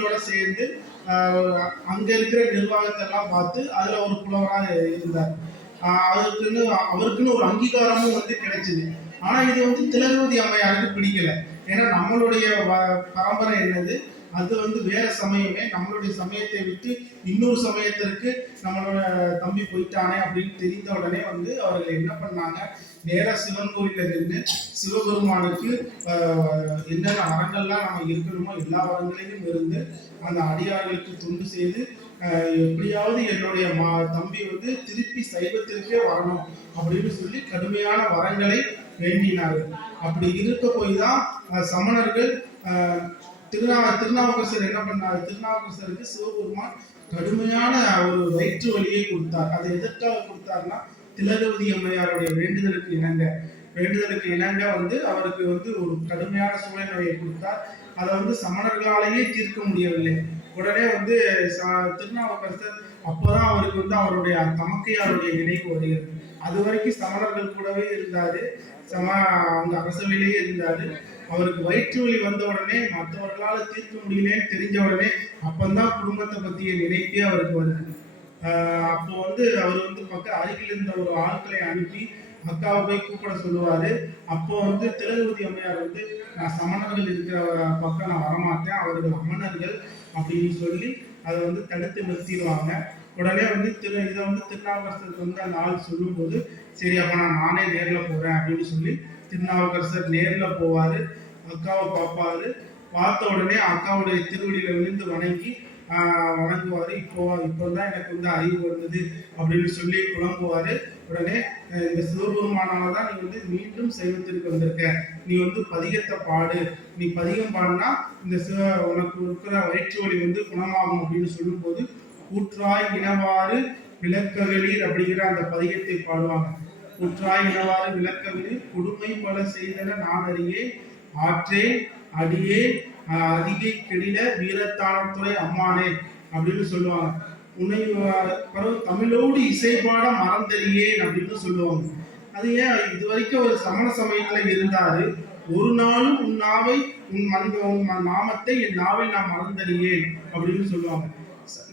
மக்களோட சேர்ந்து அங்க இருக்கிற நிர்வாகத்தை எல்லாம் பார்த்து அதுல ஒரு புலவராக இருந்தார். அவருக்குன்னு ஒரு அங்கீகாரமும் வந்து கிடைச்சது. ஆனா இது வந்து திலகவதி அம்மையாருக்கு பிடிக்கல. ஏன்னா நம்மளுடைய பரம்பரை என்னது, அது வந்து வேற சமயமே, நம்மளுடைய சமயத்தை விட்டு இன்னொரு சமயத்திற்கு நம்மளோட தம்பி போயிட்டானே அப்படின்னு தெரிந்த உடனே வந்து அவர்கள் என்ன பண்ணாங்க, நேரா சிவன் கோயில இருந்து சிவபெருமானுக்கு என்னென்ன வரங்கள்லாம் நம்ம இருக்கணுமோ எல்லா வரங்களையும் இருந்து அந்த அடியார்களுக்கு தொண்டு செய்து எப்படியாவது என்னுடைய தம்பி வந்து திருப்பி சைவத்திற்கே வரணும் அப்படின்னு சொல்லி கடுமையான வரங்களை வேண்டினார்கள். அப்படி இருக்க போய் தான் சமணர்கள் திருநாவுக்கரசர் என்ன பண்ணார், திருநாவுக்கரசருக்கு சிவபெருமான் கடுமையான ஒரு வயிற்று வலியை கொடுத்தார். அதை எதற்காக கொடுத்தார்னா, திலகவதி அம்மையாருடைய வேண்டுதலுக்கு இணங்க வந்து அவருக்கு வந்து ஒரு கடுமையான சூழ்நிலையை கொடுத்தார். அதை வந்து சமணர்களாலேயே தீர்க்க முடியவில்லை. உடனே வந்து திருநாவுக்கரசர் அப்பதான் அவருக்கு வந்து அவருடைய தமக்கையாருடைய நினைவு வருகிறது. அது வரைக்கும் சமணர்கள் கூடவே இருந்தாரு, அவங்க அரசவையிலேயே இருந்தாரு. அவருக்கு வயிற்று வலி வந்த உடனே மற்றவர்களால் தீர்க்க முடியலன்னு தெரிஞ்ச உடனே அப்பந்தான் குடும்பத்தை பற்றிய நினைப்பே அவருக்கு வருது. அப்போ வந்து அவர் வந்து அருகில் இருந்த ஒரு ஆட்களை அனுப்பி அக்காவை போய் கூப்பிட சொல்லுவாரு. அப்போ வந்து திலகவதி அம்மையார் வந்து, நான் சமணர்கள் இருக்கிற பக்கம் நான் வரமாட்டேன், அவர்கள் அமணர்கள் அப்படின்னு சொல்லி அதை வந்து தடுத்து நிறுத்திடுவாங்க. உடனே வந்து இதை வந்து திருநாவுக்கரசருக்கு வந்து அந்த ஆள் சொல்லும் போது, சரி அப்ப நானே நேரில் போறேன் அப்படின்னு சொல்லி திருநாவுக்கரசர் நேரில் போவாரு. அக்காவை பார்ப்பாரு. பார்த்த உடனே அக்காவுடைய திருவடியில விழுந்து வணங்குவாரு. இப்போதான் எனக்கு வந்து அறிவு வந்தது அப்படின்னு சொல்லி புலம்புவாரு. உடனே இந்த சிவபெருமானாலதான் நீ வந்து மீண்டும் சைவத்திற்கு வந்திருக்க, நீ வந்து பதிகத்தை பாடு, நீ பதிகம் பாடினா இந்த உனக்கு இருக்கிற வயிற்று வலி வந்து குணமாகும் அப்படின்னு சொல்லும் போது, கூற்றாய் இனவாறு விளக்ககளிர் அப்படிங்கிற அந்த பதிகத்தை பாடுவாங்க. கூற்றாய் இனவாறு விளக்ககளிர் கொடுமை பல செய்தன நான் அறியே, ஆற்றே அடியே அதிகை கெடில வீரத்தானத்துறை அம்மானே அப்படின்னு சொல்லுவாங்க. உன்னை தமிழோடு இசைப்பாட மறந்தறியேன் அப்படின்னு சொல்லுவாங்க. அது ஏன் இது வரைக்கும் ஒரு சமண சமயத்துல இருந்தாரு, ஒரு நாளும் உன் நாவை உன் நாமத்தை என் நாவில் நான் மறந்தறியேன் அப்படின்னு சொல்லுவாங்க.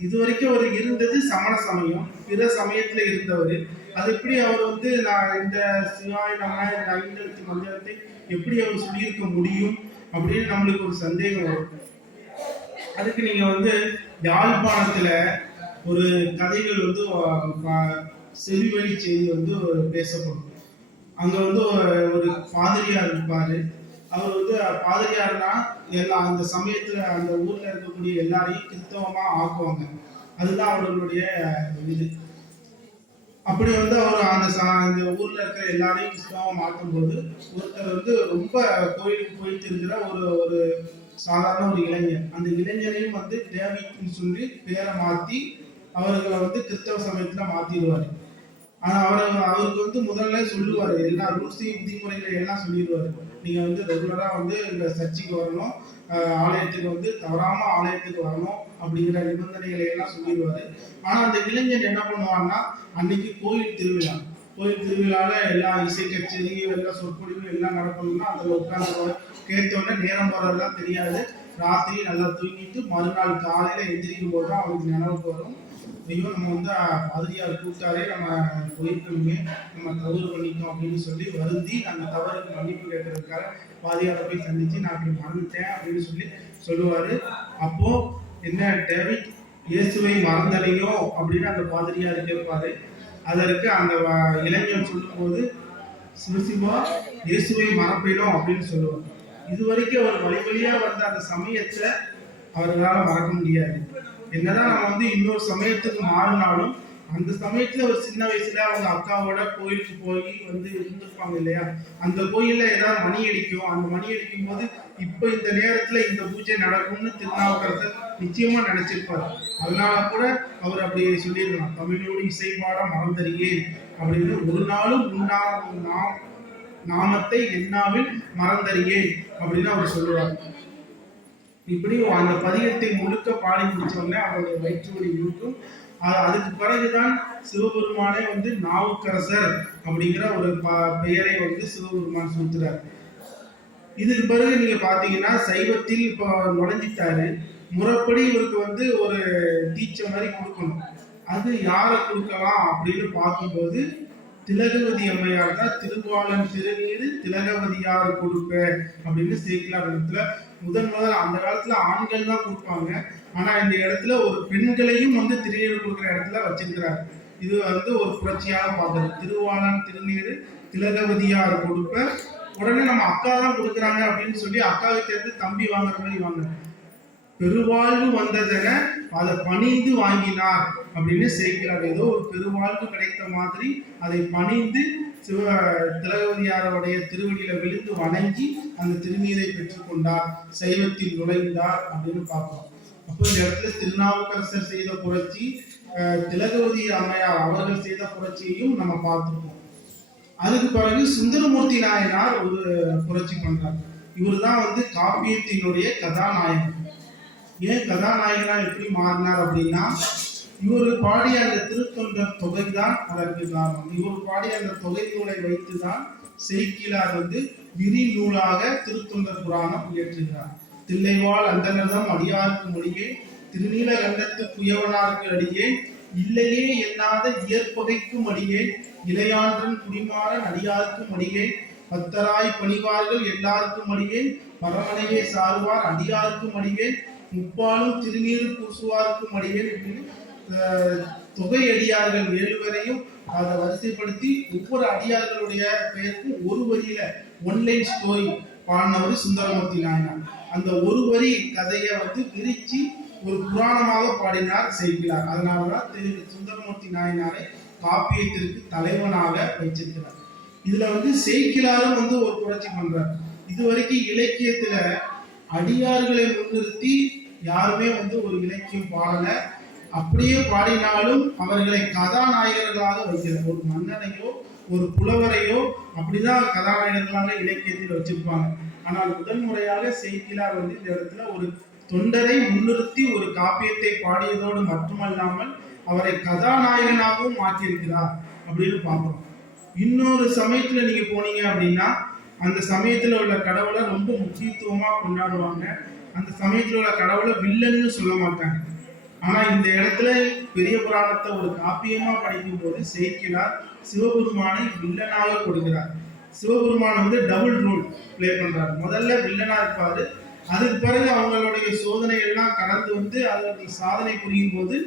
இது வரைக்கும் அவர் இருந்தது சமண சமயம், பிற சமயத்துல இருந்தவர். அது எப்படி அவர் வந்து நான் இந்த சிவாய நம இந்த ஐந்தெழுத்து மந்திரத்தை எப்படி அவர் சொல்லியிருக்க முடியும் அப்படின்னு நம்மளுக்கு ஒரு சந்தேகம் வரும். அதுக்கு நீங்க வந்து யாழ்ப்பாணத்துல ஒரு கதைகள் வந்து செவிவழி செய்தி வந்து பேசப்படும். அங்க வந்து ஒரு பாதிரியார் இருப்பாரு. அவர் வந்து பாதிரியார்னா எல்லாம் அந்த சமயத்துல அந்த ஊர்ல இருக்கக்கூடிய எல்லாரையும் கிறிஸ்தவமா ஆக்குவாங்க. அதுதான் அவர்களுடைய இது. அப்படி வந்து அவர் அந்த ஊர்ல இருக்கிற எல்லாரையும் கிறிஸ்தவமா மாற்றும் போது ஒருத்தர் வந்து ரொம்ப கோயிலுக்கு போயிட்டு இருக்கிற ஒரு சாதாரண ஒரு இளைஞர், அந்த இளைஞரையும் வந்து டேவிட்னு சொல்லி பேரை மாத்தி அவர்களை வந்து கிறிஸ்தவ சமயத்துல மாத்திடுவாரு. ஆனா அவருக்கு வந்து முதல்ல சொல்லுவாரு, எல்லா ரூல்ஸையும் விதிமுறைகளை எல்லாம் சொல்லிடுவாரு. நீங்க வந்து ரெகுலரா வந்து இந்த சர்ச்சைக்கு வரணும், ஆலயத்துக்கு வந்து தவறாம ஆலயத்துக்கு வரணும் அப்படிங்கிற நிபந்தனைகளை எல்லாம் சொல்லிடுவாரு. ஆனா அந்த இளைஞர் என்ன பண்ணுவாங்கன்னா, அன்னைக்கு கோயில் திருவிழால எல்லா இசை கச்சேரி எல்லா சொற்பொழிவு எல்லாம் நடக்கணும்னா அதில் உட்காந்து கேட்டோடனே நேரம் போறதெல்லாம் தெரியாது. ராத்திரி நல்லா தூங்கிட்டு மறுநாள் காலையில எந்திரிக்கும் போது தான் அவருக்கு நினைவுக்கு வரும், ஐயோ நம்ம வந்து பாதிரியார் கூப்பிட்டாரே, நம்ம போயிருக்கணுமே, நம்ம தவறு பண்ணிட்டோம் அப்படின்னு சொல்லி வருந்தி அந்த தவறுக்கு மன்னிப்பு கேட்கறதுக்காக பாதிரியாரை போய் சந்திச்சு நான் அப்படி மறந்துட்டேன் அப்படின்னு சொல்லி சொல்லுவாரு. அப்போ என்ன டேவிட் இயேசுவை மறந்தலையோ அப்படின்னு அந்த பாதிரியார் கேட்பாரு. அதற்கு அந்த இளைஞன் சொல்லும் போது, சிவசிவா இயேசுவை மறப்பினோம் அப்படின்னு சொல்லுவார். இது வரைக்கும் அவர் வழியா வந்த அந்த சமயத்தை அவர்களால் மறக்க முடியாது. என்னதான் நம்ம வந்து இன்னொரு சமயத்துக்கு மாறினாலும் அந்த சமயத்துல ஒரு சின்ன வயசுல அவங்க அக்காவோட கோயிலுக்கு போய் வந்து இருந்திருப்பாங்க இல்லையா, அந்த கோயில்ல ஏதாவது மணி அடிக்கும். அந்த மணி அடிக்கும் போது இப்ப இந்த நேரத்துல இந்த பூஜை நடக்கும்னு திருநாவுக்கரசர் நிச்சயமா நினைச்சிருப்பாரு. அதனால கூட அவர் அப்படி சொல்லியிருக்கலாம், தமிழோடு இசைப்பாட மறந்தறியேன் அப்படின்னு, ஒரு நாளும் நாமத்தை என்னாவில் மறந்தறியேன் அப்படின்னு அவர் சொல்லுவார். இப்படி அந்த பதிகத்தை முழுக்க பாடி முடிச்சவங்க அவருடைய வயிற்று வலி இருக்கும். அதுக்கு பிறகுதான் சிவபெருமானே வந்து நாவுக்கரசர் அப்படிங்கிற ஒரு பெயரை வந்து சிவபெருமான் சூத்துறார். இதுக்கு பிறகு நீங்க பாத்தீங்கன்னா சைவத்தில் இப்போ நுழைஞ்சிட்டாரு. முறைப்படி இவருக்கு வந்து ஒரு டீச்சர் மாதிரி கொடுக்கணும். அது யாரை கொடுக்கலாம் அப்படின்னு பார்க்கும்போது திலகவதி அம்மையார் தான் திருவாளன் திருநீரு திலகவதியார் கொடுப்ப அப்படின்னு சேக்கிலார் இடத்துல முதல் அந்த காலத்துல ஆண்கள் தான் கொடுப்பாங்க. ஆனா இந்த இடத்துல ஒரு பெண்களையும் வந்து திருநீர் கொடுக்குற இடத்துல வச்சிருக்கிறார். இது வந்து ஒரு புரட்சியாக பார்க்குறது. திருவாளன் திருநீரு திலகவதியார் கொடுப்ப உடனே நம்ம அக்கா தான் கொடுக்குறாங்க அப்படின்னு சொல்லி அக்காவை தேர்ந்து தம்பி வாங்குற மாதிரி வாங்க. பெருவாழ்வு வந்ததென அதை பணிந்து வாங்கினார் அப்படின்னு சேக்கிலார். ஏதோ ஒரு பெருவாழ்வு கிடைத்த மாதிரி அதை பணிந்து திலகவதியாருடைய திருவடியில விழுந்து வணங்கி அந்த திருநீரை பெற்றுக்கொண்டார், சைவத்தில் நுழைந்தார் அப்படின்னு பார்க்கிறோம். அப்போ இந்த இடத்துல திருநாவுக்கரசர் செய்த புரட்சி, திலகவதி அம்மையார் அவர்கள் செய்த புரட்சியையும் நம்ம பார்த்துருக்கோம். அதுக்கு பிறகு சுந்தரமூர்த்தி நாயனார் ஒரு புரட்சி பண்றார். இவர் தான் வந்து காப்பியத்தினுடைய கதாநாயகன். ஏன் கதாநாயகனா எப்படி மாறினார் அப்படின்னா, இவர் பாடிய அந்த திருத்தொண்டர் தொகை தான் அதற்கு காரணம். இவர் பாடிய அந்த தொகை நூலை வைத்துதான் சேக்கிலார் வந்து விரி நூலாக திருத்தொண்டர் புராணம் இயற்றுகிறார். தில்லைவாழ் அந்தனர்தம் அடியார்க்கு மொழியே திருநீல கண்டத்து குயவனார்க்கு அடியே இல்லையே எண்ணாத இயற்பகைக்கும் அடியே இளையான்றன் குடிமாறன் அடியார்க்கும் அடியே பத்தராய் பணிவார்கள் எல்லாருக்கும் அடியே பரமனையே சார்வார் அடியார்க்கும் அடியே முப்பாலும் திருநீர் பூசுவார்க்கும் அடியே தொகை அடியார்கள் 7 பேரையும் அதை வரிசைப்படுத்தி ஒவ்வொரு அடியார்களுடைய பெயருக்கும் ஒரு வரியில ஒன்லைன் ஸ்டோரி பாடினவர் சுந்தரமூர்த்தி நாயனார். அந்த ஒரு வரி கதையை வந்து விரிச்சு ஒரு புராணமாக பாடினார் சேக்கிலார். அதனாலதான் சுந்தரமூர்த்தி நாயனாரை காப்பியத்திற்கு தலைவனாக வச்சிருக்கிறார். இதுல வந்து சேக்கிலாரும் வந்து ஒரு புரட்சி பண்றார். இதுவரைக்கும் இலக்கியத்துல அடியார்களை முன்னிறுத்தி யாருமே வந்து ஒரு இலக்கியம் பாடல. அப்படியே பாடினாலும் அவர்களை கதாநாயகர்களாக வைக்கிறார். ஒரு மன்னனையோ ஒரு புலவரையோ அப்படிதான் கதாநாயகர்களாக இலக்கியத்தில் வச்சிருப்பாங்க. ஆனால் முதல் முறையாக சேக்கிலார் வந்து இந்த இடத்துல ஒரு தொண்டரை முன்னிறுத்தி ஒரு காப்பியத்தை பாடியதோடு மட்டுமல்லாமல் அவரை கதாநாயகனாகவும் மாற்றியிருக்கிறார் அப்படின்னு பார்க்கிறோம். இன்னொரு சமயத்துல நீங்க போனீங்க அப்படின்னா அந்த சமயத்துல உள்ள கடவுளை ரொம்ப முக்கியத்துவமா கொண்டாடுவாங்க. அந்த சமயத்துல உள்ள கடவுளை வில்லன்னு சொல்ல மாட்டாங்க. ஆனா இந்த இடத்துல பெரிய புராணத்தை ஒரு காப்பியமா படிக்கும் போது சேக்கிலார் சிவபெருமானை வில்லனாக கொடுக்கிறார். சிவபெருமான் வந்து டபுள் ரோல் பிளே பண்றாரு. முதல்ல வில்லனா இருப்பாரு, அதுக்கு பிறகு அவங்களுடைய சோதனை எல்லாம் கடந்து வந்து அவர்கள் சாதனை புரியும் போது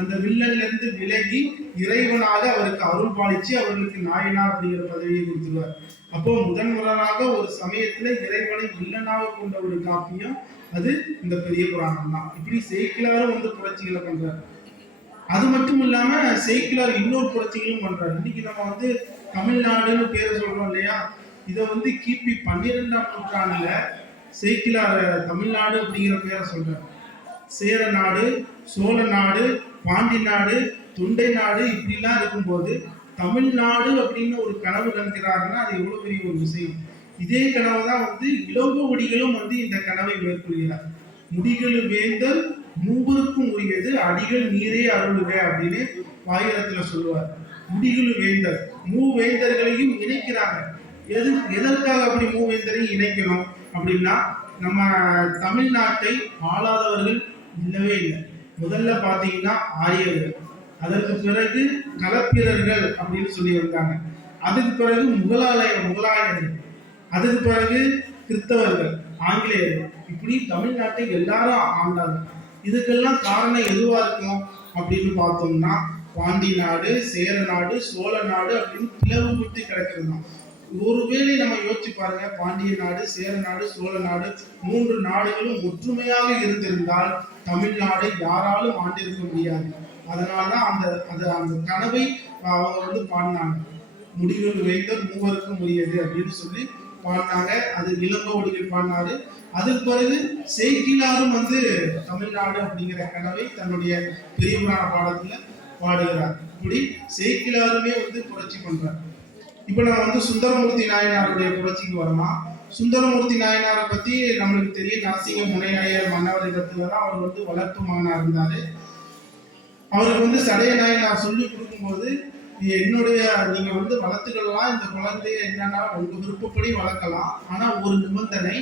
அந்த வில்லன்ல இருந்து விலகி இறைவனாக அவருக்கு அருள் பாலிச்சு அவர்களுக்கு நாயனார் அப்படிங்கிற பதவியை கொடுத்துருவார். அப்போ முதன்முறையாக ஒரு சமயத்துல இறைவனை வில்லனாக கொண்ட ஒரு காப்பியம் அது இந்த பெரிய புராணம் தான். இப்படி சேக்கிலாரும் வந்து புரட்சிகளை பண்றாரு. அது மட்டும் இல்லாம சேக்கிலார் இன்னொரு புரட்சிகளும் பண்றாரு. இன்னைக்கு நம்ம வந்து தமிழ்நாடுன்னு பேரை சொல்றோம் இல்லையா, இதை வந்து கிபி 12ஆம் நூற்றாண்டுல சேக்கிலார் தமிழ்நாடு அப்படிங்கிற பேரை சொல்றாரு. சேர நாடு, சோழ நாடு, பாண்டி நாடு, தொண்டை நாடு இப்படிலாம் இருக்கும்போது தமிழ்நாடு அப்படின்னு ஒரு கனவு கண்கிறாருன்னா அது எவ்வளவு பெரிய ஒரு விஷயம். இதே கனவு தான் வந்து இளங்கோவடிகளும் வந்து இந்த கனவை மேற்கொள்கிறார். முடிகள் வேந்தல் மூவருக்கும் உரியது அடிகள் நீரே அருளுக அப்படின்னு பாயிரத்துல சொல்லுவார். முடிகள் வேந்தல் மூவேந்தர்களையும் இணைக்கிறாங்க. எதற்காக அப்படி மூவேந்தரையும் இணைக்கணும் அப்படின்னா, நம்ம தமிழ்நாட்டை ஆளாதவர்கள் இல்லவே இல்லை. முதல்ல பாத்தீங்கன்னா ஆரியர்கள், அதற்கு பிறகு களப்பிரர்கள் அப்படின்னு சொல்லி வந்தாங்க. அதுக்கு பிறகு முகலாயர்கள், அதுக்கு பிறகு கிறிஸ்தவர்கள், ஆங்கிலேயர்கள், இப்படி தமிழ்நாட்டை எல்லாரும் ஆண்டாங்க. இதுக்கெல்லாம் காரணம் எதுவா இருக்கும் அப்படின்னு பார்த்தோம்னா, பாண்டி நாடு, சேர நாடு, சோழ நாடு அப்படின்னு பிளவுபட்டு கிடக்கிறது தான். ஒருவேளை நம்ம யோசிச்சு பாருங்க, பாண்டிய நாடு, சேர நாடு, சோழ நாடு 3 நாடுகளும் ஒற்றுமையாக இருந்திருந்தால் தமிழ்நாடை யாராலும் ஆண்டிருக்க முடியாது. அதனாலதான் அந்த கனவை அவங்க வந்து பாடினாங்க. முடிவுகள் வேந்தர் மூவருக்கும் உரியது அப்படின்னு சொல்லி பாடினாங்க. அது இளங்கோவடிகள் பாடினாரு. அதுக்கு பிறகு சேக்கிலாரும் வந்து தமிழ்நாடு அப்படிங்கிற கனவை தன்னுடைய பெரிய புராண பாடத்துல பாடுகிறார். இப்படி சேக்கிலாருமே வந்து புரட்சி பண்றார். இப்ப நம்ம வந்து சுந்தரமூர்த்தி நாயனாருடைய புரட்சிக்கு வரலாம். சுந்தரமூர்த்தி நாயனாரை பத்தி நம்மளுக்கு தெரியும். நரசிங்க முனையர் மன்னவரிடத்துலதான் அவர் வந்து வளர்ப்பு மகனா இருந்தாரு. அவருக்கு வந்து சடைய நாயனார் சொல்லி கொடுக்கும்போது, என்னுடைய நீங்க வந்து வளர்த்துக்கலாம், இந்த குழந்தைய என்னன்னா உங்க விருப்பப்படி வளர்க்கலாம், ஆனா ஒரு நிபந்தனை,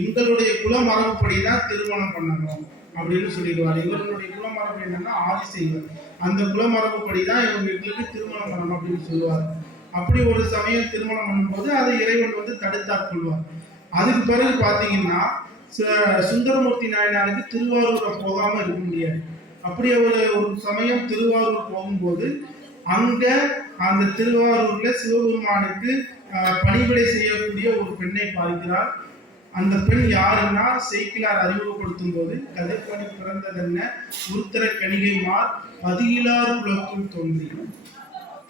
எங்களுடைய குல மரபுப்படிதான் திருமணம் பண்ணணும். அப்படின்னு சொல்லிடுவார். இவர்களுடைய குலமரபு என்னன்னா ஆதிசைவர். அந்த குலமரபு படிதான் இவங்களுக்கு திருமணம் பண்ணணும் அப்படின்னு சொல்லுவார். அப்படி ஒரு சமயம் திருமணம் பண்ணும்போது அதை இறைவன் வந்து தடுத்தாற் கொள்வார். அதுக்கு பிறகு பாத்தீங்கன்னா சுந்தரமூர்த்தி நாயனாருக்கு திருவாரூரை போகாம இருக்க முடியாது. அப்படியே ஒரு சமயம் திருவாரூர் போகும்போது அங்க அந்த திருவாரூர்ல சிவபெருமானுக்கு பணிவிடை செய்யக்கூடிய ஒரு பெண்ணை பார்க்கிறார். அந்த பெண் யாருன்னா சேக்கிழார் அறிமுகப்படுத்தும் போது கதைப்பணி பிறந்ததென்ன உருத்தர கணிகைமார் பதியிலார் குலத்தில் தோன்றி.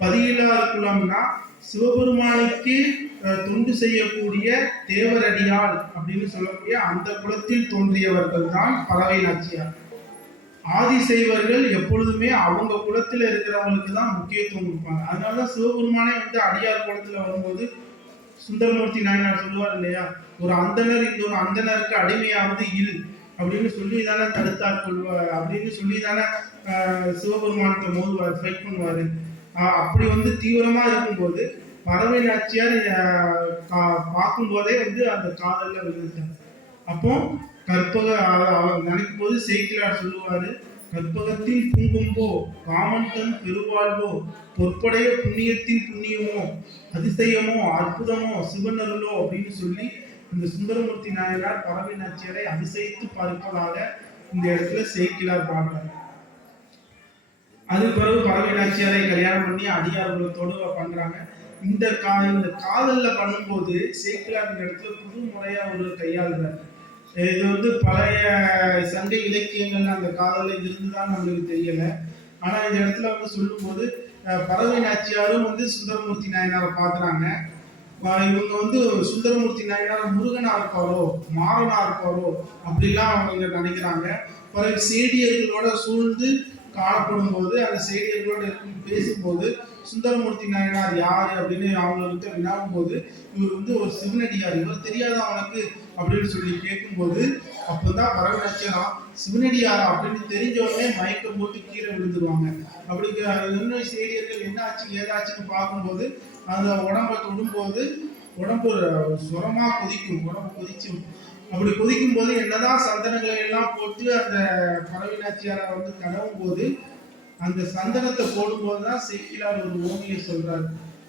பதியிலார் குலம்னா சிவபெருமானுக்கு தொண்டு செய்யக்கூடிய தேவரடியாள் அப்படின்னு சொல்லக்கூடிய அந்த குலத்தில் தோன்றியவர்கள் தான் பறவை நாச்சியார். ஆதிசைவர்கள் எப்பொழுதுமே அவங்க குலத்துல இருக்கிறவங்களுக்கு தான் முக்கியத்துவம் கொடுப்பாங்க. அதனாலதான் சிவபெருமானே வந்து அடியார் குலத்துல வரும்போது சுந்தரமூர்த்தி நாயனார் சொல்லுவார் இல்லையா, ஒரு அந்தனர் இந்த ஒரு அந்தனருக்கு அடிமையாவது இல் அப்படின்னு சொல்லி தானே தடுத்தாற் கொள்வார், அப்படின்னு சொல்லி தானே சிவபெருமானத்தை மோதுவார், ஃபைட் பண்ணுவாரு. அப்படி வந்து தீவிரமா இருக்கும்போது பறவை நாச்சியார் பார்க்கும் போதே வந்து அந்த காதல்ல விழுந்துட்டார். அப்போ கற்பக நினைக்கும் போது சேக்கிழார் சொல்லுவாரு, கற்பகத்தில் பூங்கும்போ காமன் தன் பெருவாழ்வோ பொற்படைய புண்ணியத்தின் புண்ணியமோ அதிசயமோ அற்புதமோ சிவனருளோ அப்படின்னு சொல்லி இந்த சுந்தரமூர்த்தி நாயனார் பறவை நாச்சியாரை அதிசயித்து பார்ப்பதாக இந்த இடத்துல சேக்கிழார் பாடுறார். அது பிறகு பறவை நாச்சியாரை கல்யாணம் பண்ணி அடியார் குலத்தோடு பண்றாங்க. இந்த காதல்ல பண்ணும்போது சேக்கிழார் இந்த இடத்துல புது முறையா ஒரு கையாளுறாரு. இது வந்து பழைய சங்க இலக்கியங்கள் அந்த காதல இருந்துதான் நம்மளுக்கு தெரியல. ஆனா இந்த இடத்துல வந்து சொல்லும் போது பறவை நாச்சியாரும் வந்து சுந்தரமூர்த்தி நாயனாரை பாக்குறாங்க. இவங்க வந்து சுந்தரமூர்த்தி நாயனார் முருகனா இருப்பாரோ மாறனா இருப்பாரோ அப்படிலாம் அவங்க நினைக்கிறாங்க. பிறகு சேடியர்களோட சூழ்ந்து காணப்படும் போது அந்த செய்திகளோடு பேசும்போது சுந்தரமூர்த்தி நாயனார் யாரு அப்படின்னு அவங்களுக்கு வினாவும் போது இவர் வந்து ஒரு சிவனடியார், இவர் தெரியாத அவனுக்கு அப்படின்னு சொல்லி கேட்கும்போது அப்பதான் பரவநாச்சியா சிவனடியாரா அப்படின்னு தெரிஞ்ச உடனே மயக்கம் போட்டு கீழே விழுந்துருவாங்க. அப்படி இன்னும் செய்தியர்கள் என்ன ஆச்சு ஏதாச்சுன்னு பார்க்கும்போது அந்த உடம்பை தொடும்போது உடம்பு சுரமா கொதிக்கும், உடம்பு கொதிச்சு அப்படி கொதிக்கும் போது என்னதான் சந்தனங்களை எல்லாம் போட்டு அந்த பறவை நாச்சியாரை வந்து தடவும் போது அந்த சந்தனத்தை போடும்போதுதான் சேக்கிழார் ஒரு ஓமையை சொல்றாரு.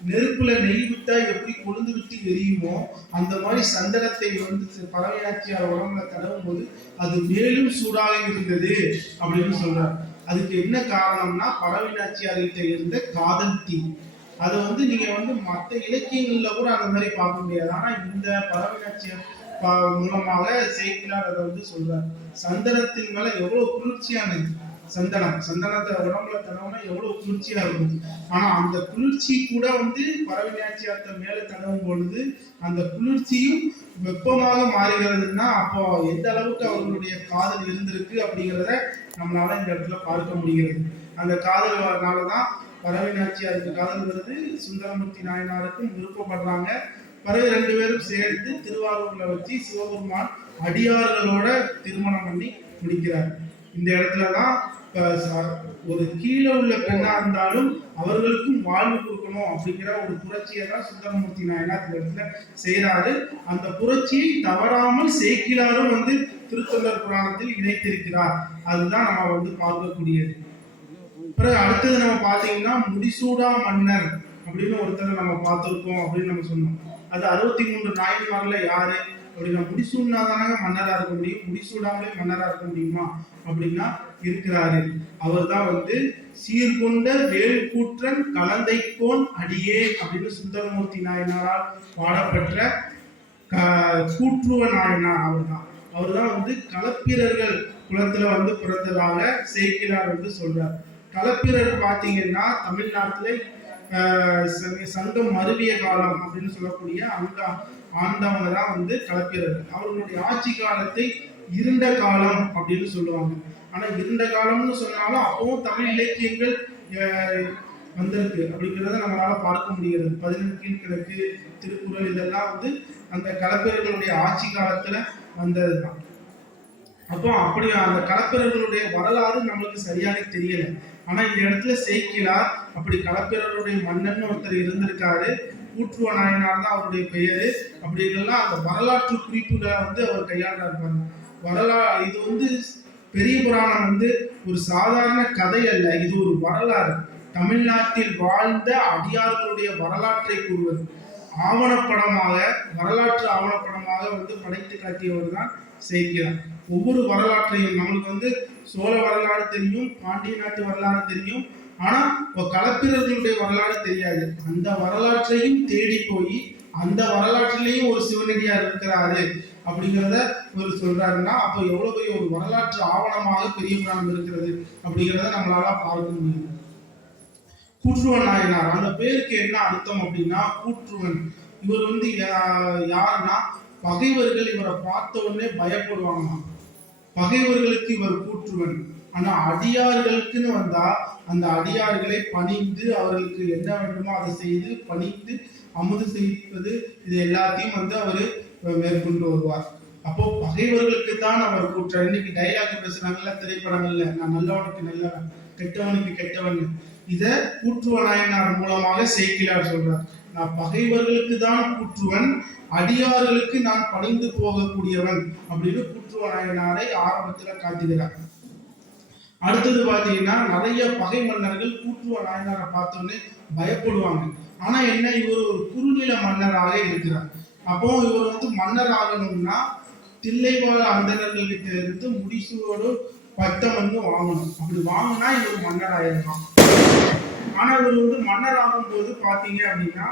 நெருப்புல நெய் விட்டா எப்படி கொழுந்து விட்டு எரியுமோ அந்த மாதிரி சந்தனத்தை வந்து பறவை நாச்சியார் உடம்புல தடவும் போது அது மேலும் சூடாக இருந்தது அப்படின்னு சொல்றாரு. அதுக்கு என்ன காரணம்னா பறவை நாச்சியார்கிட்ட இருந்த காதல் தீ. அதை வந்து நீங்க வந்து மற்ற இலக்கியங்கள்ல கூட அந்த மாதிரி பார்க்க முடியாது. ஆனா இந்த பறவை நாச்சியார் மூலமாக சேக்கிழார் அதை வந்து சொல்றார். சந்தனத்தின் மேல எவ்வளவு குளிர்ச்சியானது, சந்தனத்தை உடம்புல தடவுனா எவ்வளவு குளிர்ச்சியா இருக்கும். ஆனா அந்த குளிர்ச்சி கூட வந்து பறவை நாச்சியார்த்த மேல தடவும் பொழுது அந்த குளிர்ச்சியும் வெப்பமாக மாறுகிறதுன்னா அப்போ எந்த அளவுக்கு அவர்களுடைய காதல் இருந்திருக்கு அப்படிங்கிறத நம்மளால இந்த இடத்துல பார்க்க முடிகிறது. அந்த காதல்னாலதான் பறவை நாச்சியாருக்கு காதல் வருது, சுந்தரமூர்த்தி நாயனாருக்கும் விருப்பப்படுறாங்க. பிறகு ரெண்டு பேரும் சேர்ந்து திருவாரூர்ல வச்சு சிவபெருமான் அடியார்களோட திருமணம் பண்ணி முடிக்கிறார். இந்த இடத்துலதான் ஒரு கீழே உள்ள பெண்ணா இருந்தாலும் அவர்களுக்கும் வாழ்வு கொடுக்கணும் அப்படிங்கிற ஒரு புரட்சியை தான் சுந்தரமூர்த்தி நாயனார் இந்த இடத்துல செய்யறாரு. அந்த புரட்சியை தவறாமல் சேக்கிழாரும் வந்து திருத்தொண்டர் புராணத்தில் இணைத்திருக்கிறார். அதுதான் நம்ம வந்து பார்க்கக்கூடியது. பிறகு அடுத்தது நம்ம பாத்தீங்கன்னா முடிசூடா மன்னர் அப்படின்னு ஒருத்தர் நம்ம பார்த்திருக்கோம் அப்படின்னு நம்ம சொன்னோம். அது 63 நாயன்மார்ல யாரு அப்படின்னா முடிசூடா தானே மன்னரா இருக்க முடியும், முடிசூடாமலே மன்னரா இருக்க முடியுமா அப்படின்னா இருக்கிறாரு. அவர் தான் வந்து சீர்கொண்ட வேல்கூற்றன் கலந்தைக்கோன் அடியே அப்படின்னு சுந்தரமூர்த்தி நாயனாரால் பாடப்பெற்ற கூற்றுவ நாயனார். அவர் தான் வந்து களப்பிரர்கள் குலத்துல வந்து பிறந்ததாக சேக்கிழார் வந்து சொல்றார். களப்பிரர் பாத்தீங்கன்னா தமிழ்நாட்டுல சங்கம் மருவிய காலம் அப்படின்னு சொல்லக்கூடிய அங்க ஆண்டவங்க தான் வந்து களப்பிரர்கள். அவர்களுடைய ஆட்சி காலத்தை இருண்ட காலம் அப்படின்னு சொல்லுவாங்க. ஆனா இருண்ட காலம்னு சொன்னாலும் அப்பவும் தமிழ் இலக்கியங்கள் வந்திருக்கு அப்படிங்கிறத நம்மளால பார்க்க முடிகிறது. 11 கீழ்கிழக்கு, திருக்குறள் இதெல்லாம் வந்து அந்த களப்பிரர்களுடைய ஆட்சி காலத்துல வந்ததுதான். அப்போ அப்படி அந்த களப்பிரர்களுடைய வரலாறு நம்மளுக்கு சரியாக தெரியல. ஆனா இந்த இடத்துல சேக்கிழார் அப்படி களப்பிரருடைய மன்னன் ஒருத்தர் இருந்திருக்காரு, கூற்றுவ நாயனார் தான் அவருடைய பெயரு அப்படிங்கலாம் அந்த வரலாற்று குறிப்புகளை வந்து அவர் கையாண்டா இருப்பாங்க. இது வந்து பெரிய புராணம் வந்து ஒரு சாதாரண கதை அல்ல, இது ஒரு வரலாறு. தமிழ்நாட்டில் வாழ்ந்த அடியார்களுடைய வரலாற்றை கூறுவது. ஆவணப்படமாக, வரலாற்று ஆவணப்படமாக வந்து படைத்து காட்டியவர் தான் சேக்கிழார். ஒவ்வொரு வரலாற்றையும் நம்மளுக்கு வந்து சோழ வரலாறு தெரியும், பாண்டிய நாட்டு வரலாறு தெரியும், ஆனா களப்பிரர்களுடைய வரலாறு தெரியாது. அந்த வரலாற்றையும் தேடி போய் அந்த வரலாற்றிலேயும் ஒரு சிவனடியார் இருக்கிறாரு அப்படிங்கிறத ஒரு சொல்றாருன்னா, அப்போ எவ்வளவு பெரிய ஒரு வரலாற்று ஆவணமாக பெரிய புராணம் இருக்கிறது அப்படிங்கிறத நம்மளால பார்க்க முடியும். கூற்றுவன் நாயனார், அந்த பேருக்கு என்ன அர்த்தம் அப்படின்னா கூற்றுவன். இவர் வந்து யாருன்னா, பகைவர்கள் இவரை பார்த்த உடனே பயப்படுவாங்க. பகைவர்களுக்கு இவர் கூற்றுவன். ஆனா அடியார்களுக்குன்னு வந்தா அந்த அடியார்களை பணிந்து அவர்களுக்கு என்ன வேண்டுமோ அதை செய்து பணிந்து அமுது செய்வது, இது எல்லாத்தையும் வந்து அவரு மேற்கொண்டு வருவார். அப்போ பகைவர்களுக்கு தான் அவர் கூற்றார். இன்னைக்கு டைலாக் பேசுறாங்கல்ல திரைப்படங்கள்ல, நான் நல்லவனுக்கு நல்லவன், கெட்டவனுக்கு கெட்டவன். இத கூற்றுவனாயனார் மூலமாக சேக்கிழார் சொல்றார். நான் பகைவர்களுக்கு தான் கூற்றுவன், அடியார்களுக்கு நான் பணிந்து போகக்கூடியவன் அப்படின்னு கூற்றுவனாயனாரை ஆரம்பத்துல காட்டுகிறார். அடுத்தது பாத்தீங்கன்னா, நிறைய பகை மன்னர்கள் கூற்றுவனாயனாரை பார்த்தோன்னே பயப்படுவாங்க. ஆனா என்ன, இவர் ஒரு குறுநில மன்னராக இருக்கிறார். அப்போ இவர் வந்து மன்னர் ஆகணும்னா தில்லைவாழ் அந்தணர்கள் கிட்ட இருந்து முடிசூரோடு பட்டம் வந்து வாங்கணும். அப்படி வாங்கினா இவர் மன்னர் ஆயிடலாம். ஆனா இவர் வந்து மன்னர் ஆகும் போது பாத்தீங்க அப்படின்னா,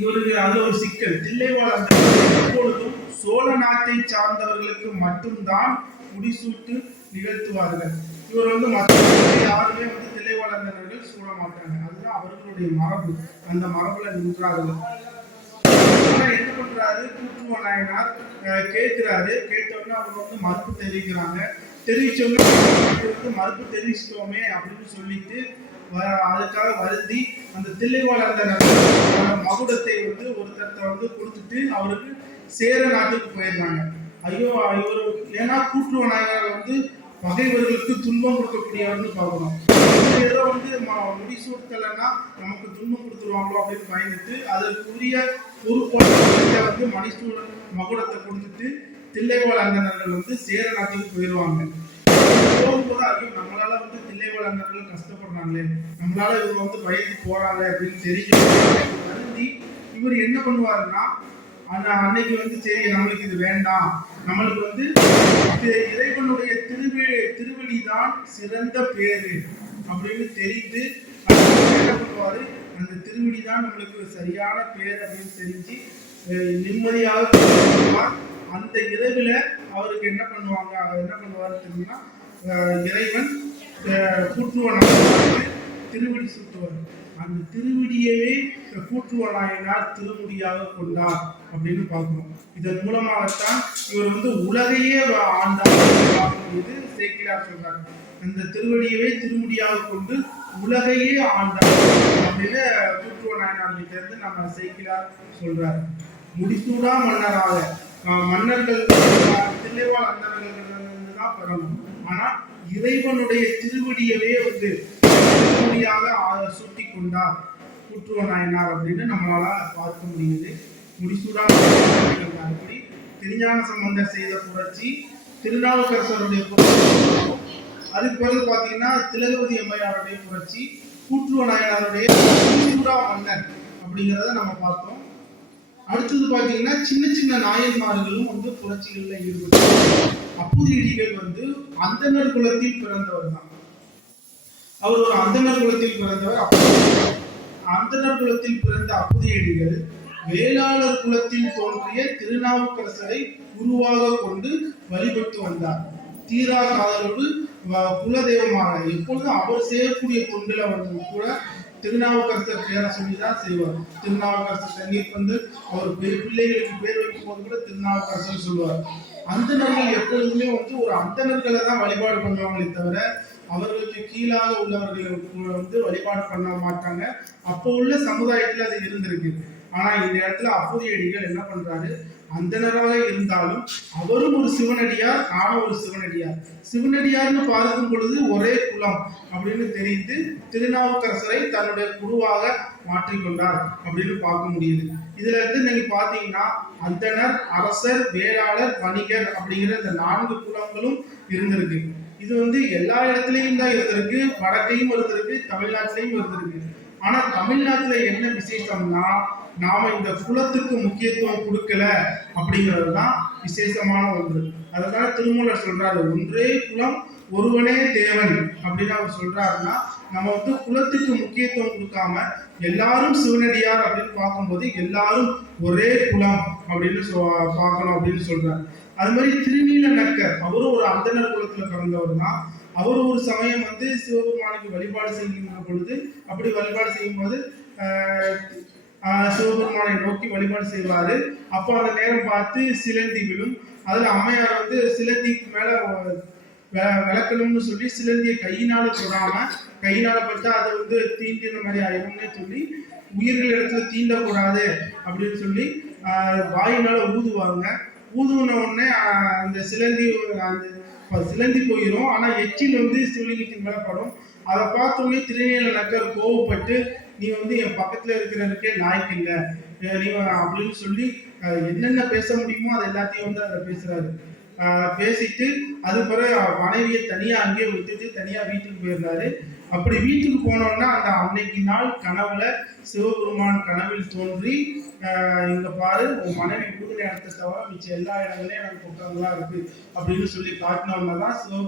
இவருக்கு அதுல ஒரு சிக்கல். தில்லைவாழ் அந்தணர்கள் எப்பொழுதும் சோழ நாட்டை சார்ந்தவர்களுக்கு மட்டும்தான் முடிசூட்டு நிகழ்த்துவார்கள். இவர் வந்து மற்ற யாருமே வந்து தில்லைவாழ் அந்தணர்கள் சூழ மாட்டாங்க. அதுதான் அவர்களுடைய மரபு. அந்த மரபுல நின்றார்கள். என்ன பண்றாரு, கூற்றுவனாயனார் கேட்கிறாரு. கேட்டோம்னா அவங்க வந்து மறுப்பு தெரிவிக்கிறாங்க. தெரிவிச்சோம்னா வந்து மறுப்பு தெரிவிச்சிட்டோமே அப்படின்னு சொல்லிட்டு அதுக்காக வருந்தி அந்த தில்லைவாழ் அந்தணர் மகுடத்தை வந்து ஒருத்தர்த்த வந்து கொடுத்துட்டு அவருக்கு சேர நாட்டுக்கு போயிடுறாங்க. ஐயோ இவர் ஏன்னா கூற்றுவனாயனார் வந்து பகைவர்களுக்கு துன்பம் கொடுக்கக்கூடியவர்னு பார்க்கணும். ஏதோ வந்து முடிசூட்டலைன்னா நமக்கு துன்பம் கொடுத்துருவாங்களோ அப்படின்னு பயந்துட்டு அதற்குரிய பொறுப்போட வந்து மணிசூழல் மகுடத்தை கொடுத்துட்டு தில்லைவாழ் அந்தணர்கள் வந்து சேர நாட்டுக்கு போயிடுவாங்க. போகும்போது ஐயோ நம்மளால வந்து தில்லைவாழ் அந்தணர்கள் கஷ்டப்படுறாங்களே, நம்மளால இவங்க வந்து பயந்து போறாங்க அப்படின்னு தெரிஞ்சு இவர் என்ன பண்ணுவாருன்னா, அன்னைக்கு வந்து சரி நம்மளுக்கு இது வேண்டாம், நம்மளுக்கு வந்து இறைவனுடைய திருவடி தான் சிறந்த பேரு அப்படின்னு தெரிந்து என்ன பண்ணுவாரு, அந்த திருவடி தான் நம்மளுக்கு சரியான பேர் அப்படின்னு தெரிஞ்சு நிம்மதியாக அந்த இரவுல அவருக்கு என்ன பண்ணுவாரு தெரியுமா, இறைவன் கூற்றுவனாயனாருக்கு திருவடி சூட்டுவார். அந்த திருவடியவே கூற்றுவனாயனார் திருமுடியாக கொண்டார் அப்படின்னு பார்க்கணும். இதன் மூலமாகத்தான் இவர் வந்து உலகையே ஆண்டார் இது சேக்கிழார் சொல்றார். அந்த திருவடியவே திருமுடியாக கொண்டு உலகையே ஆண்டார் அப்படின்னு கூற்றுவனாயனார் கிட்ட இருந்து நம்ம சேக்கிழார் சொல்றார். முடிசூடா மன்னராக மன்னர்கள் தில்லைவாழ் அந்தணர்கள் தான் பெறணும். ஆனா இறைவனுடைய திருவடியவே வந்து திருவடியாக சூட்டி கொண்டார் கூற்றுவனாயனார் அப்படின்னு நம்மளால பார்க்க முடியுது. முடிசூடா அப்படி திருஞான சம்பந்தர் செய்த புரட்சி, திருநாவுக்கரசருடைய புரட்சி, அதுக்கு பிறகு பாத்தீங்கன்னா திலகவதி அம்மையாருடைய புரட்சி, கூற்றுவனாயனாருடைய முடிசூடா மன்னர் அப்படிங்கிறத நம்ம பார்த்தோம். அடுத்தது பாத்தீங்கன்னா சின்ன சின்ன நாயன்மார்களும் வந்து புரட்சிகள்ல ஈடுபட்டு, அப்புதியடிகள் வந்து அந்தணர் குலத்தில் பிறந்தவர் தான். அவர் ஒரு அந்தணர் குலத்தில் பிறந்தவர். அந்தணர் குலத்தில் பிறந்த அப்புதியடிகள் வேளாளர் குலத்தில் தோன்றிய திருநாவுக்கரசரை குருவாக கொண்டு வழிபட்டு வந்தார். தீரா காதலோடு குலதெய்வமாக எப்பொழுதும் அவர் செய்யக்கூடிய தொண்டில் அவர் கூட திருநாவுக்கரசர் பேரை சொல்லிதான் செய்வார். திருநாவுக்கரசர் தண்ணீர் வந்து அவர் பிள்ளைகளுக்கு பேர் வைக்கும் போது கூட திருநாவுக்கரசர் சொல்லுவார். அந்தணர்கள் எப்பொழுதுமே வந்து ஒரு அந்தணர்களை தான் வழிபாடு பண்ணுவாங்களே தவிர அவர்களுக்கு கீழாக உள்ளவர்கள் வந்து வழிபாடு பண்ண மாட்டாங்க. அப்போ உள்ள சமுதாயத்துல அது இருந்திருக்கு. ஆனா இந்த இடத்துல அப்புதியடிகள் என்ன பண்றாரு, அந்தனராக இருந்தாலும் அவரும் ஒரு சிவனடியார், நானும் ஒரு சிவனடியார். சிவனடியார்னு பார்க்கும் பொழுது ஒரே குலம் அப்படின்னு தெரிந்து திருநாவுக்கரசரை தன்னுடைய குருவாக மாற்றிக்கொண்டார் அப்படின்னு பார்க்க முடியுது. இதுல இருந்து நீங்க பாத்தீங்கன்னா அந்தனர், அரசர், வேளாளர், வணிகர் அப்படிங்கிற இந்த 4 குலங்களும் இருந்திருக்கு. இது வந்து எல்லா இடத்துலயும் தான் இருந்திருக்கு. வடக்கையும் இருந்திருக்கு, தமிழ்நாட்டிலையும் இருந்திருக்கு. ஆனா தமிழ்நாட்டுல என்ன விசேஷம்னா, நாம இந்த குலத்துக்கு முக்கியத்துவம் கொடுக்கல அப்படிங்கிறதுதான் விசேஷமான ஒன்று. அதனால திருமூலர் சொல்றாரு, ஒன்றே குலம் ஒருவனே தேவன் அப்படின்னு அவர் சொல்றாருன்னா, நம்ம வந்து குலத்துக்கு முக்கியத்துவம் கொடுக்காம எல்லாரும் சிவனடியார் அப்படின்னு பார்க்கும்போது எல்லாரும் ஒரே குலம் அப்படின்னு பார்க்கணும் அப்படின்னு சொல்றாரு. அது மாதிரி திருநீல நக்கர், அவரும் ஒரு அந்தனர் குலத்துல பிறந்தவர் தான். அவர் ஒரு சமயம் வந்து சிவபெருமானுக்கு வழிபாடு செய்கின்ற பொழுது, அப்படி வழிபாடு செய்யும் போது சிவபெருமானை நோக்கி வழிபாடு செய்வாரு. அப்போ அந்த நேரம் பார்த்து சிலந்தி விழும். அதுல அம்மையார் வந்து சிலந்திக்கு மேல விளக்கணும்னு சொல்லி சிலந்தியை கையினால தொடாம, கையினால பார்த்தா அது வந்து தீண்டின மாதிரி ஆயிரும்னு சொல்லி, உயிர்கள் இடத்துல தீண்டக்கூடாது அப்படின்னு சொல்லி வாயினால ஊதுவாங்க. ஊதுன உடனே அந்த சிலந்தி போயிடும். ஆனா எச்சில் வந்து சிவலிங்கத்தின் மேல படும். அதை பார்த்தோன்னே திருநீல நக்கர் கோவப்பட்டு, நீ வந்து என் பக்கத்துல இருக்கிறதுக்கே லாய்க்கு இல்லை நீ அப்படின்னு சொல்லி என்னென்ன பேச முடியுமோ அது எல்லாத்தையும் வந்து அதை பேசுறாரு. பேசிட்டு அது பிறகு மனைவியை தனியா அங்கேயே விட்டுட்டு தனியா வீட்டுக்கு போயிருந்தாரு. அப்படி வீட்டுக்கு போனோம்னா அந்த அன்னைக்கு நாள் கனவுல சிவபெருமான் கனவில் தோன்றி, இங்க பாரு உன் மனைவி ஊதுன இடத்தை தவிர மிச்ச எல்லா இடங்களையும் எனக்கு குற்றங்களா இருக்கு அப்படின்னு சொல்லி காட்டினோம்னாதான்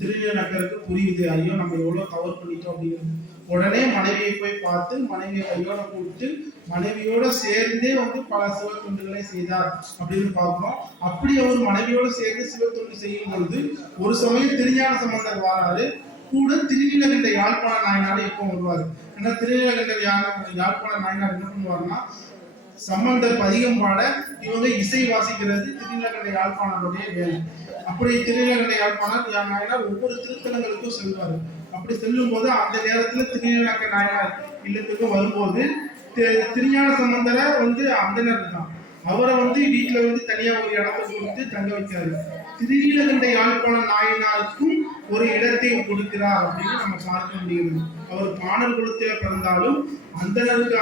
திருநீல நக்கருக்கு புரியுது, ஐயோ நம்ம எவ்வளவு தவறு பண்ணிட்டோம் அப்படிங்கிறது. உடனே மனைவியை போய் பார்த்து மனைவியை கையோட கூப்பிட்டு மனைவியோட சேர்ந்தே வந்து பல சிவ தொண்டுகளை செய்தார் அப்படின்னு பார்க்கிறோம். அப்படி அவர் மனைவியோட சேர்ந்து சிவ தொண்டு செய்யும் பொழுது ஒரு சமயம் திருஞான சம்பந்தர் வாராரு. கூட திருநீலகண்ட யாழ்ப்பாண நாயனார் எப்போ வருவாரு. ஏன்னா திருநீலகண்ட யாழ்ப்பாண நாயனார் என்ன பண்ணுவாருன்னா, சம்பந்தர் பதிகம் பாட இவங்க இசை வாசிக்கிறது திருநீலகண்ட யாழ்ப்பாணருடைய வேலை. அப்படி திருநீலகண்ட யாழ்ப்பாணர் நாயனார் ஒவ்வொரு திருத்தலங்களுக்கும் செல்வாரு. அப்படி செல்லும் போது அந்த நேரத்துல திருநீலகண்ட நாயனார் இல்லத்துக்கு வரும்போது திருஞான சம்பந்தரை வந்து அந்தனர் தான், அவரை வந்து வீட்டுல வந்து தனியா ஒரு இடத்தை கொடுத்து தங்க வைக்கிறாரு. திருநீலகண்ட யாழ்ப்பாண நாயனாருக்கும் ஒரு இடத்தை கொடுக்கிறார் அப்படின்னு நம்ம பார்க்க முடியுது. அவர் பாணர் குலத்தில பிறந்தாலும் அந்தனருக்கு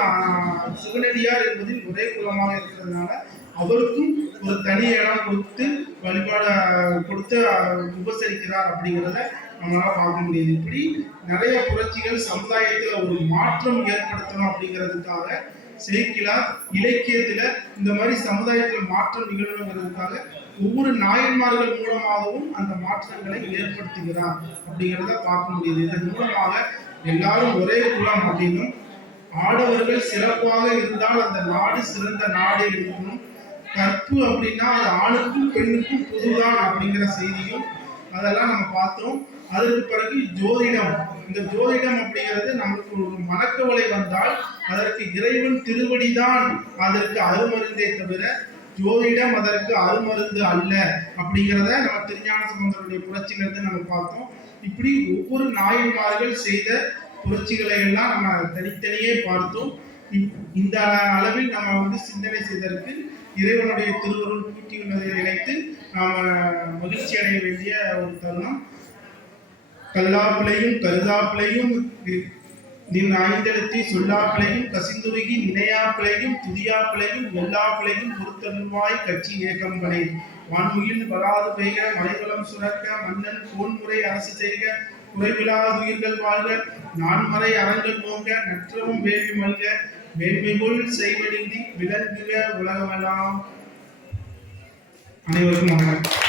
சிவனடியார் என்பதில் ஒரே குலமாக இருக்கிறதுனால அவருக்கும் ஒரு தனி இடம் கொடுத்து வழிபாடு கொடுத்து உபசரிக்கிறார் அப்படிங்கிறத நம்மளால பார்க்க முடியுது. இப்படி நிறைய புரட்சிகள் சமுதாயத்துல ஒரு மாற்றம் ஏற்படுத்தணும் அப்படிங்கிறதுக்காக சேக்கிழார் இலக்கியத்துல இந்த மாதிரி சமுதாயத்துல மாற்றம் நிகழணுங்கிறதுக்காக ஒவ்வொரு நாயன்மார்கள் மூலமாகவும் அந்த மாற்றங்களை ஏற்படுத்துகிறார் அப்படிங்கிறத பார்க்க முடியுது. இதன் மூலமாக எல்லாரும் ஒரே குலம் அப்படின்னும், ஆடவர்கள் சிறப்பாக இருந்தால் அந்த நாடு சிறந்த நாடு இருக்கணும், கற்பு அப்படின்னா அது ஆணுக்கும் பெண்ணுக்கும் பொதுதான் அப்படிங்கிற செய்தியும் அதெல்லாம் நம்ம பார்த்தோம். அதற்கு பிறகு ஜோதிடம், இந்த ஜோதிடம் அப்படிங்கிறது நமக்கு ஒரு மனக்கவலை வந்தால் அதற்கு இறைவன் திருவடிதான் அதற்கு அருமருந்தே தவிர ஜோதிடம் அதற்கு அருமருந்து அல்ல அப்படிங்கிறத நம்ம திருஞான சம்பந்தருடைய புரட்சியிலிருந்து நம்ம பார்த்தோம். இப்படி ஒவ்வொரு நாயன்மார்கள் செய்த புரட்சிகளை எல்லாம் நம்ம தனித்தனியே பார்த்தோம். இந்த அளவில் நம்ம வந்து சிந்தனை செய்ததற்கு இறைவனுடைய திருவருள் கூட்டியுள்ளதை நினைத்து நாம மகிழ்ச்சி அடைய வேண்டிய ஒரு தருணம். கல்லாப்பிளையும் கருதாப்பிளையும் நின் ஐந்தெழுத்தி சொல்லாப்பிளையும் கசிந்துருகி நினையாப்பிளையும் துதியாப்பிளையும் எல்லாப்பிளையும் பொறுத்தருள்வாய் கட்சி ஏகம்பனை வான்முகில் வராது பெய்க மலைவளம் சுரக்க மன்னன் போன்முறை அரசு செய்க குறைவிலாதுயிர்கள் வாழ்க நான்மறை அறங்கள் போங்க நற்றவும் வேள்வி மல்க மேன்மைகொள் செய்வனின்றி விளங்குக உலகமெல்லாம். அனைவருக்கும் வணக்கம்.